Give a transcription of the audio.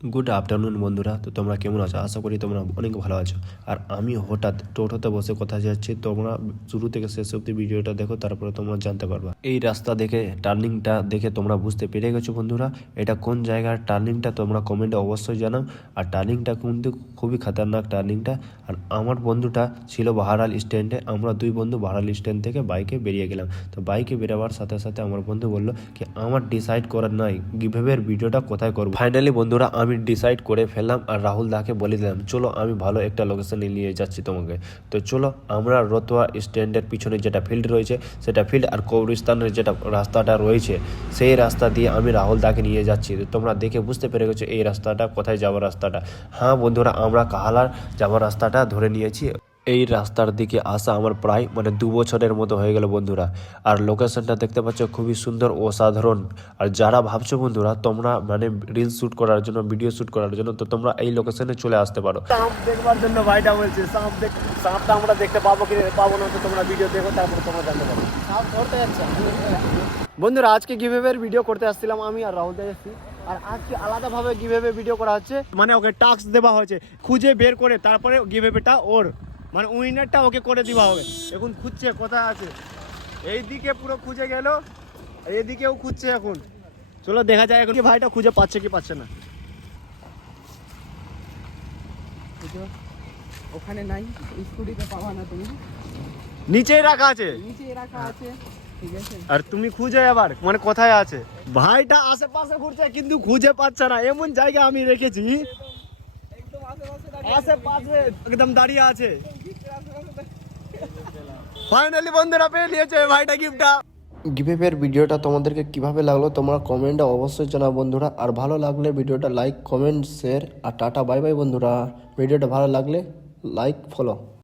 Good afternoon বন্ধুরা। তো তোমরা কেমন আছো? আশা করি তোমরা অনেক ভালো আছো। আর আমি হঠাৎ টোটোতে বসে কোথায় যাচ্ছি, তোমরা শুরু থেকে শেষ অব্দি ভিডিওটা দেখো, তারপরে তোমরা জানতে পারবা। এই রাস্তা দেখে, টার্নিংটা দেখে তোমরা বুঝতে পেরে গেছো বন্ধুরা এটা কোন জায়গার টার্নিংটা, তোমরা কমেন্টে অবশ্যই জানাও। আর টার্নিংটা কিন্তু খুবই খাতারনাক টার্নিংটা। আর আমার বন্ধুটা ছিল বাহারাল স্ট্যান্ডে, আমরা দুই বন্ধু বাহারাল স্ট্যান্ড থেকে বাইকে বেরিয়ে গেলাম। তো বাইকে বেরোবার সাথে সাথে আমার বন্ধু বললো কি আমার ডিসাইড করার নাই গিভঅ্যাওয়ের ভিডিওটা কোথায় করবো। ফাইনালি বন্ধুরা আমি ডিসাইড করে ফেললাম আর রাহুল দাকে বলে দিলাম চলো আমি ভালো একটা লোকেশনে নিয়ে যাচ্ছি তোমাকে। তো চলো আমরা রতোয়া স্ট্যান্ডের পিছনে যেটা ফিল্ড রয়েছে সেটা ফিল্ড, আর কবরস্থানের যেটা রাস্তাটা রয়েছে সেই রাস্তা দিয়ে আমি রাহুল দাকে নিয়ে যাচ্ছি। তো তোমরা দেখে বুঝতে পেরে গেছো এই রাস্তাটা কোথায় যাওয়ার রাস্তাটা। হ্যাঁ বন্ধুরা, আমরা কাহালার যাওয়ার রাস্তাটা ধরে নিয়েছি। এই রাস্তার দিকে আসা আমার প্রায় 2 বছরের মতো হয়ে গেল বন্ধুরা। আর লোকেশনটা দেখতে পাচ্ছ খুবই সুন্দর ও অসাধারণ। আর যারা ভাবছো বন্ধুরা তোমরা রিলস শ্যুট করার জন্য, ভিডিও শ্যুট করার জন্য, তো তোমরা এই লোকেশনে চলে আসতে পারো। সাপ দেখবার জন্য ভাইটা বলছে সাপটা আমরা দেখতে পাবো কি পাবো না, তো তোমরা ভিডিও দেখো তারপর তোমরা জানতে পারো। সাপ ধরতে যাচ্ছে বন্ধুরা। আজকে গিভঅ্যাওয়ের ভিডিও করতে আসছিলাম আমি আর রাহুল যাচ্ছি। আর আজকে আলাদাভাবে গিভঅ্যাওয়ে ভিডিও করা হচ্ছে, ওকে টাস্ক দেওয়া হয়েছে খুঁজে বের করে তারপরে গিভঅ্যাওয়েটা ওর উইনারটা ওকে করে দেওয়া হবে। এখন খুঁজছে কোথায় আছে, এইদিকে পুরো খুঁজে গেল, এদিকেও খুঁজছে। এখন চলো দেখা যায় এখন কি ভাইটা খুঁজে পাচ্ছে কি পাচ্ছে না। ওখানে নাই, স্কুটিতে পাবা না তুমি, নিচেই রাখা আছে, নিচে রাখা আছে, ঠিক আছে। আর তুমি খুঁজে এবার কোথায় আছে। ভাইটা আশেপাশে ঘুরছে কিন্তু খুঁজে পাচ্ছে না। এমন জায়গা আমি রেখেছি একদম আশেপাশে একদম দাঁড়িয়ে আছে। ফাইনালি বন্ধুরা পেয়ে নিয়েছে ভাইটা গিফটটা। গিভঅ্যাওয়ের ভিডিওটা তোমাদেরকে কিভাবে লাগলো তোমরা কমেন্টে অবশ্যই জানাও বন্ধুরা। আর ভালো লাগলে ভিডিওটা লাইক, কমেন্ট, শেয়ার। আর টাটা বাই বাই বন্ধুরা। ভিডিওটা ভালো লাগলে লাইক, ফলো।